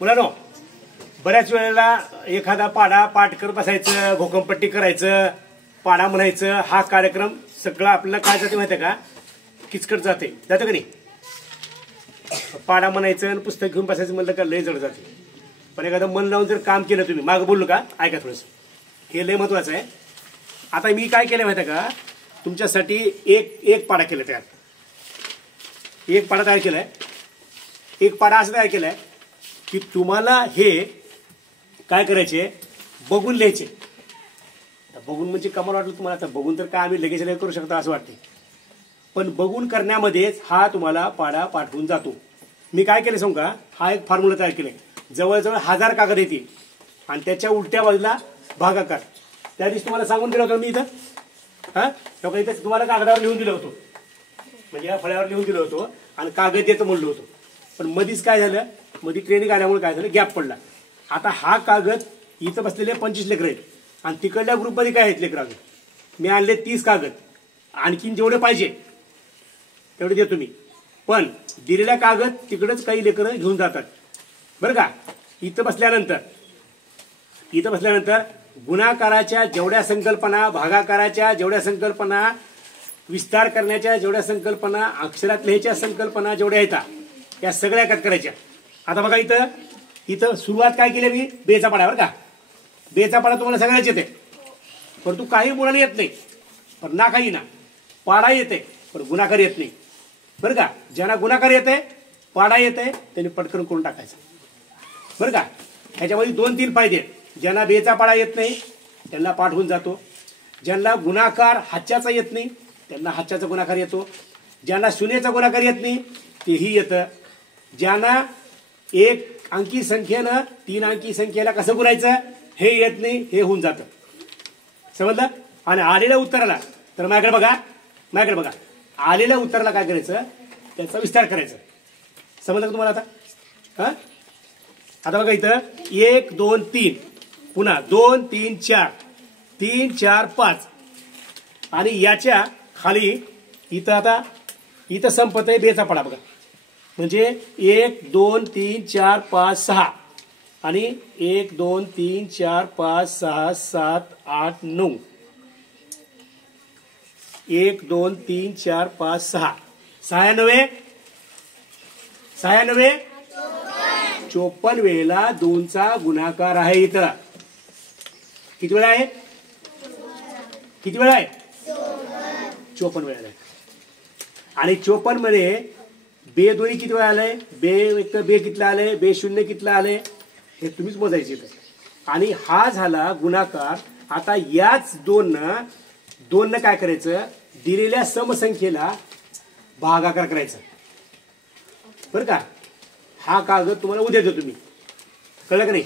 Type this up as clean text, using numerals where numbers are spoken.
मुलांनो, बऱ्याच वेळेला एखादा पाडा पाठ करत बसायचं, घोकंपट्टी करायचं, पाडा म्हणायचं, हा कार्यक्रम सगळा आपल्याला काय जाते माहिती का, किचकट जाते. जातं का नाही? पाडा म्हणायचं आणि पुस्तक घेऊन बसायचं म्हणलं का लय जड जाते. पण एखादं मन लावून जर काम केलं तुम्ही, मागं बोललो का, ऐका थोडंसं, हे लय महत्वाचं आहे. आता मी काय केलं माहिती का, तुमच्यासाठी एक पाडा केला तयार. एक पाडा तयार केलाय. एक पाडा असं तयार केलाय की तुम्हाला हे काय करायचे, बघून लिहायचे. बघून म्हणजे कमाल वाटलं तुम्हाला. आता बघून तर काय आम्ही लगेच लगेच करू शकतो असं वाटते, पण बघून करण्यामध्येच हा तुम्हाला पाडा पाठवून जातो. मी काय केलं सांगू का, हा एक फॉर्म्युला तयार केलाय. जवळजवळ 1000 कागद येतील आणि त्याच्या उलट्या बाजूला भागाकार. त्या दिवशी तुम्हाला सांगून दिलं होतं मी इथं. इथं तुम्हाला कागदावर लिहून दिलं होतं, म्हणजे या फळ्यावर लिहून दिलं होतं आणि कागद देतं म्हणलं होतं. पण मधीच काय झालं, मध्ये ट्रेनिंग आल्यामुळे काय झालं, गॅप पडला. आता हा कागद इथं बसलेले 25 लेकरं आहेत आणि तिकडल्या ग्रुपमध्ये काय आहेत लेकरं. मी आणले 30 कागद, आणखीन जेवढे पाहिजे तेवढे देतो मी. पण दिलेल्या कागद तिकडच काही लेकरं घेऊन जातात बरं का. इथं बसल्यानंतर गुणाकाराच्या जेवढ्या संकल्पना, भागाकाराच्या जेवढ्या संकल्पना, विस्तार करण्याच्या जेवढ्या संकल्पना, अक्षरात लिहायच्या संकल्पना जेवढ्या आहेत त्या सगळ्या कट करायच्या. आता बघा इथं सुरुवात काय केली मी, बेचा पाडा बरं का. बेचा पाडा तुम्हाला सगळ्याच येते, परंतु काही मुलांना येत नाही. पण ना काही ना पाडा येते पण गुणाकार येत नाही बरं का. ज्यांना गुणाकार येते, पाडा येते, त्यांनी पटकन करून टाकायचं बरं का. ह्याच्यामध्ये 2-3 फायदे आहेत. ज्यांना बेचा पाडा येत नाही त्यांना पाठ होऊन जातो. ज्यांना गुणाकार हाच्याचा येत नाही त्यांना हाच्याचा गुणाकार येतो. ज्यांना शून्याचा गुणाकार येत नाही तेही येतं. ज्यांना 1 अंकी संख्येनं 3 अंकी संख्येला कसं गुणायचं हे येत नाही, हे होऊन जातं. समजलं. आणि आलेल्या उत्तराला तर माझ्याकडे बघा, आलेल्या उत्तराला काय करायचं, त्याचा विस्तार करायचा. समजलं का तुम्हाला आता. आता बघा इथं 1 2 3, पुन्हा 2 3 4, 3 4 5 आणि याच्या खाली इथं संपत आहे बेचा पाडा बघा. म्हणजे 1 2 3 4 5 6 आणि 1 2 3 4 5 6 7 8 9. 1 2 3 4 5 6 6 9 54 वेळेला 2चा गुणाकार आहे. इथं किती वेळा आहे, 54 वेळा आहे. आणि 54 मध्ये बे दोन्ही किती वेळा आलंय, बे कितला आलंय, बे शून्य कितला आलंय, हे तुम्हीच मोजायचे. आणि हा झाला गुणाकार. आता याच 2 काय करायचं, दिलेल्या समसंख्येला भागाकार करायचा बरं का. हा कागद तुम्हाला उद्या देतो मी, कळलं का नाही.